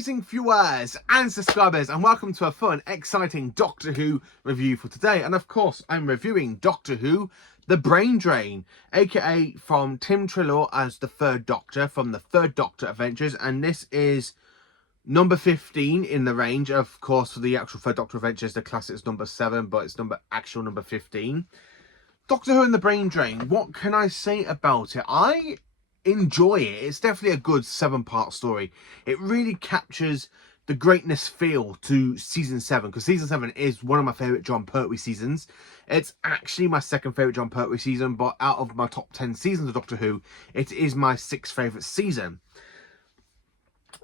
amazing viewers and subscribers, and welcome to a fun, exciting Doctor Who review for today. And of course, I'm reviewing Doctor Who, The Brain Drain, aka from Tim Treloar as the Third Doctor from the Third Doctor Adventures, and this is number 15 in the range. Of course, for the actual Third Doctor Adventures, the classic's number 7, but it's actual number 15. Doctor Who and The Brain Drain, what can I say about it? I enjoy it. It's definitely a good 7-part story. It really captures the greatness feel to season 7, because season 7 is one of my favourite Jon Pertwee seasons. It's actually my second favourite Jon Pertwee season, but out of my top 10 seasons of Doctor Who, it is my 6th favourite season.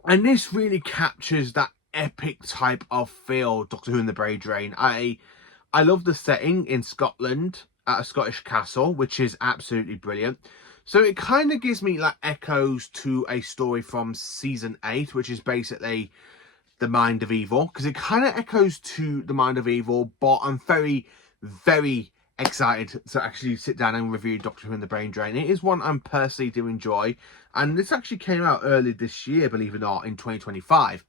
And this really captures that epic type of feel, Doctor Who and The Brain Drain. I love the setting in Scotland at a Scottish castle, which is absolutely brilliant. So it kind of gives me like echoes to a story from season 8, which is basically The Mind of Evil, because it kind of echoes to The Mind of Evil, but I'm very, very excited to actually sit down and review Doctor Who and The Brain Drain. It is one I personally do enjoy, and this actually came out early this year, believe it or not, in 2025.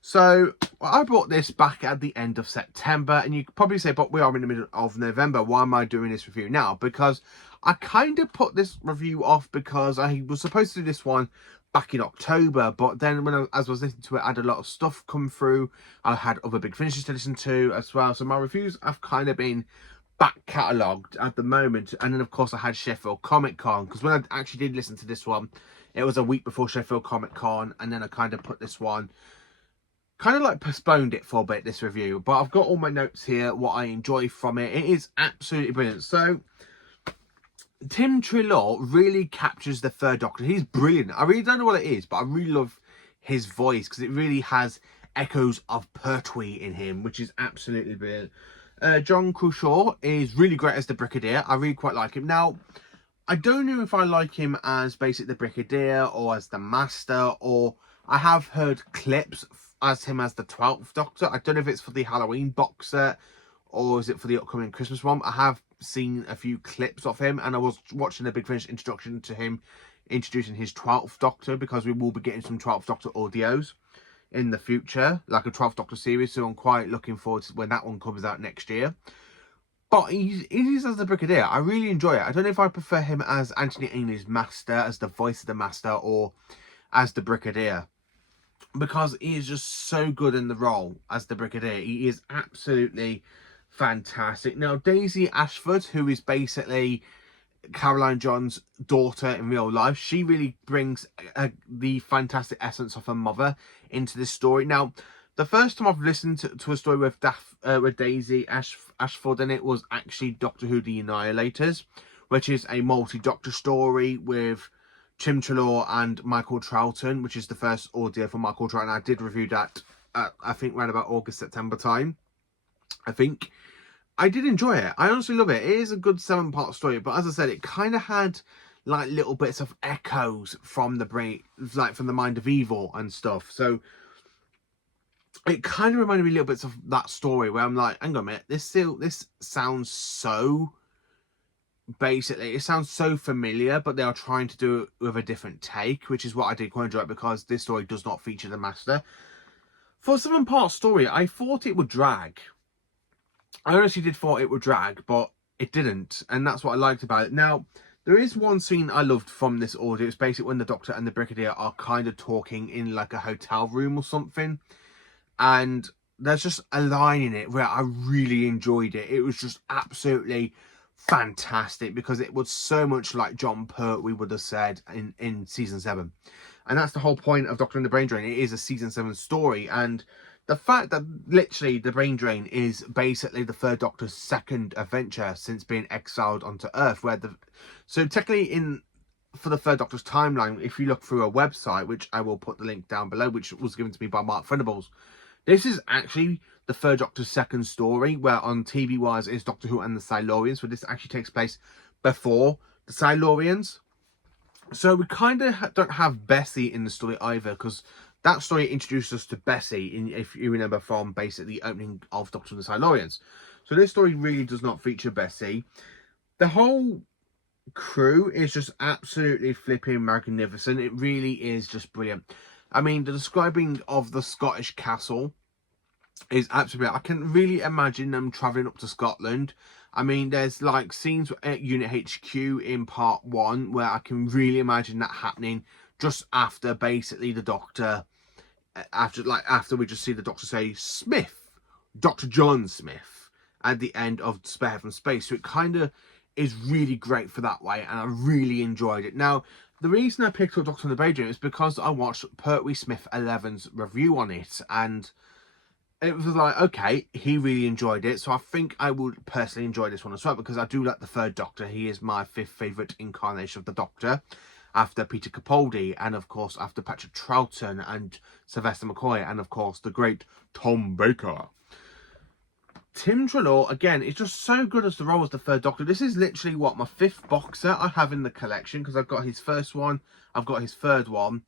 So I brought this back at the end of September, and you could probably say, but we are in the middle of November, why am I doing this review now? Because I kind of put this review off because I was supposed to do this one back in October, but then as I was listening to it, I had a lot of stuff come through. I had other big finishes to listen to as well, so my reviews have kind of been back catalogued at the moment. And then of course I had Sheffield Comic Con, because when I actually did listen to this one, it was a week before Sheffield Comic Con, and then I kind of put this one, kind of like postponed it for a bit, this review. But I've got all my notes here, what I enjoy from it. It is absolutely brilliant. So Tim Treloar really captures the Third Doctor. He's brilliant. I really don't know what it is, but I really love his voice, because it really has echoes of Pertwee in him, which is absolutely brilliant. John Crusaw is really great as the Brigadier. I really quite like him. Now, I don't know if I like him as basically the Brigadier or as the Master, or I have heard clips as him as the 12th Doctor. I don't know if it's for the Halloween box set or is it for the upcoming Christmas one. I have seen a few clips of him, and I was watching a Big Finish introduction to him introducing his 12th Doctor, because we will be getting some 12th Doctor audios in the future, like a 12th Doctor series, so I'm quite looking forward to when that one comes out next year. But he is as the Brigadier. I really enjoy it. I don't know if I prefer him as Anthony Ainley's Master, as the voice of the Master, or as the Brigadier, because he is just so good in the role as the Brigadier. He is absolutely fantastic. Now, Daisy Ashford, who is basically Caroline John's daughter in real life, she really brings the fantastic essence of her mother into this story. Now, the first time I've listened to a story with Daisy Ashford, and it was actually Doctor Who The Annihilators, which is a multi-Doctor story with Tim Treloar and Michael Troughton, which is the first audio for Michael Troughton. I did review that I think around about August, September time. I think I did enjoy it. I honestly love it. It is a good 7-part story, but as I said, it kind of had like little bits of echoes from the brain, like from The Mind of Evil and stuff. So it kind of reminded me a little bits of that story where I'm like, hang on a minute, this sounds so, basically, it sounds so familiar, but they are trying to do it with a different take, which is what I did quite enjoy, because this story does not feature the Master. For a 7-part story, I thought it would drag. I honestly did thought it would drag, but it didn't, and that's what I liked about it. Now, there is one scene I loved from this audio. It's basically when the Doctor and the Brigadier are kind of talking in like a hotel room or something, and there's just a line in it where I really enjoyed it. It was just absolutely fantastic, because it was so much like Jon Pertwee would have said in season 7. And that's the whole point of Doctor and the Brain Drain. It is a season 7 story, and the fact that literally the Brain Drain is basically the Third Doctor's second adventure since being exiled onto Earth, so technically for the Third Doctor's timeline, if you look through a website, which I will put the link down below, which was given to me by Mark Venables, this is actually the Third Doctor's second story, where on TV-wise is Doctor Who and the Silurians, where this actually takes place before the Silurians. So we kind of don't have Bessie in the story either, because that story introduced us to Bessie, if you remember, from basically the opening of Doctor and the Silurians. So this story really does not feature Bessie. The whole crew is just absolutely flipping magnificent. It really is just brilliant. I mean, the describing of the Scottish castle is absolutely... I can really imagine them travelling up to Scotland. I mean, there's like scenes at Unit HQ in part 1 where I can really imagine that happening just after basically the Doctor, after we just see the Doctor say Smith, Dr. John Smith, at the end of Spare from Space. So it kind of is really great for that way, and I really enjoyed it. Now, the reason I picked up Doctor and the Brain is because I watched Pertwee Smith 11's review on it, and it was like, okay, he really enjoyed it, so I think I would personally enjoy this one as well, because I do like the third Doctor. He is my 5th favourite incarnation of the Doctor, after Peter Capaldi, and of course after Patrick Troughton and Sylvester McCoy, and of course the great Tom Baker. Tim Treloar, again, is just so good as the role as the third Doctor. This is literally, what, my 5th box set I have in the collection, because I've got his first one, I've got his third one,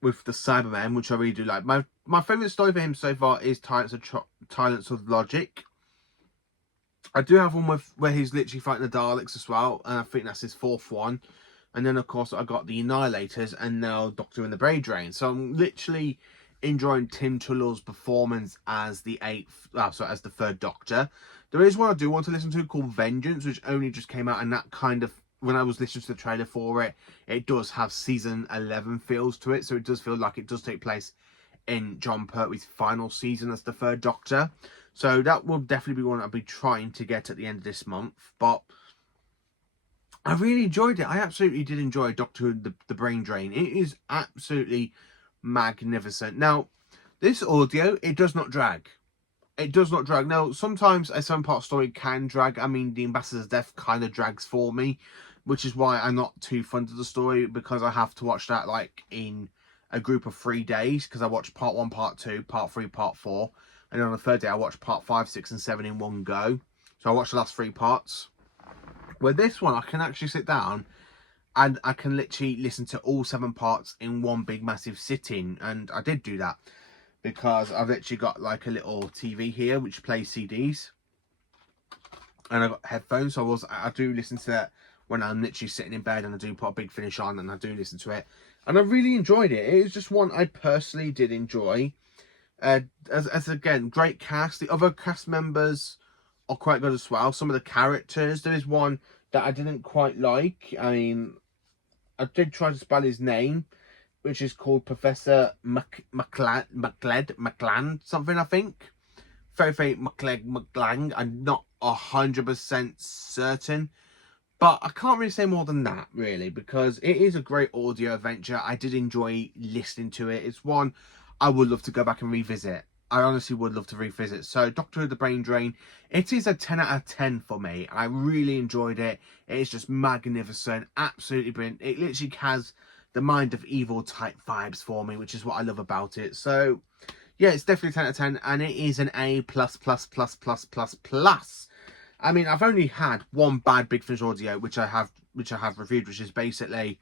with the Cybermen, which I really do like. My favourite story for him so far is Tyrants of Logic. I do have one where he's literally fighting the Daleks as well, and I think that's his 4th one. And then, of course, I got the Annihilators, and now Doctor in the Brain Drain. So I'm literally enjoying Tim Treloar's performance as the as the third Doctor. There is one I do want to listen to called Vengeance, which only just came out, and that kind of, when I was listening to the trailer for it, it does have season 11 feels to it. So it does feel like it does take place in John Pertwee's final season as the third Doctor. So that will definitely be one I'll be trying to get at the end of this month. But I really enjoyed it. I absolutely did enjoy Doctor Who, the Brain Drain. It is absolutely magnificent. Now, this audio, it does not drag. It does not drag. Now, sometimes a 7-part story can drag. I mean, The Ambassador's Death kind of drags for me, which is why I'm not too fond of the story, because I have to watch that like in a group of 3 days, because I watch part 1, part 2, part 3, part 4, and then on the third day I watch part 5, 6 and 7 in one go. So I watch the last 3 parts. Where this one, I can actually sit down and I can literally listen to all 7 parts in one big massive sitting, and I did do that because I've literally got like a little TV here which plays CDs, and I've got headphones, so I do listen to that when I'm literally sitting in bed, and I do put a Big Finish on and I do listen to it, and I really enjoyed it. It is just one I personally did enjoy. As again, great cast. The other cast members are quite good as well. Some of the characters, there is one that I didn't quite like. I mean, I did try to spell his name, which is called Professor McLand, something, I think. Fefe McLang. I'm not 100% certain, but I can't really say more than that, really, because it is a great audio adventure. I did enjoy listening to it. It's one I would love to go back and revisit. I honestly would love to revisit. So, Doctor Who the Brain Drain, it is a 10 out of 10 for me. I really enjoyed it. It is just magnificent, absolutely brilliant. It literally has the Mind of Evil type vibes for me, which is what I love about it. So, yeah, it's definitely 10 out of 10, and it is an A++++++. I mean, I've only had one bad Big Finish audio, which I have reviewed, which is basically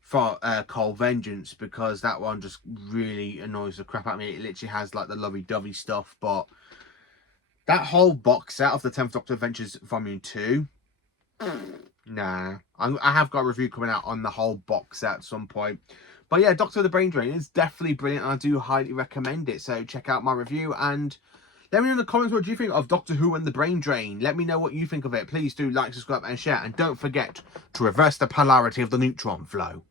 for Cold Vengeance, because that one just really annoys the crap out of me. It literally has like the lovey-dovey stuff, but that whole box set of the 10th Doctor Adventures Volume 2, nah. I have got a review coming out on the whole box set at some point. But yeah, Doctor the Brain Drain is definitely brilliant, and I do highly recommend it. So check out my review, and let me know in the comments what do you think of Doctor Who and the Brain Drain. Let me know what you think of it. Please do like, subscribe and share, and don't forget to reverse the polarity of the neutron flow.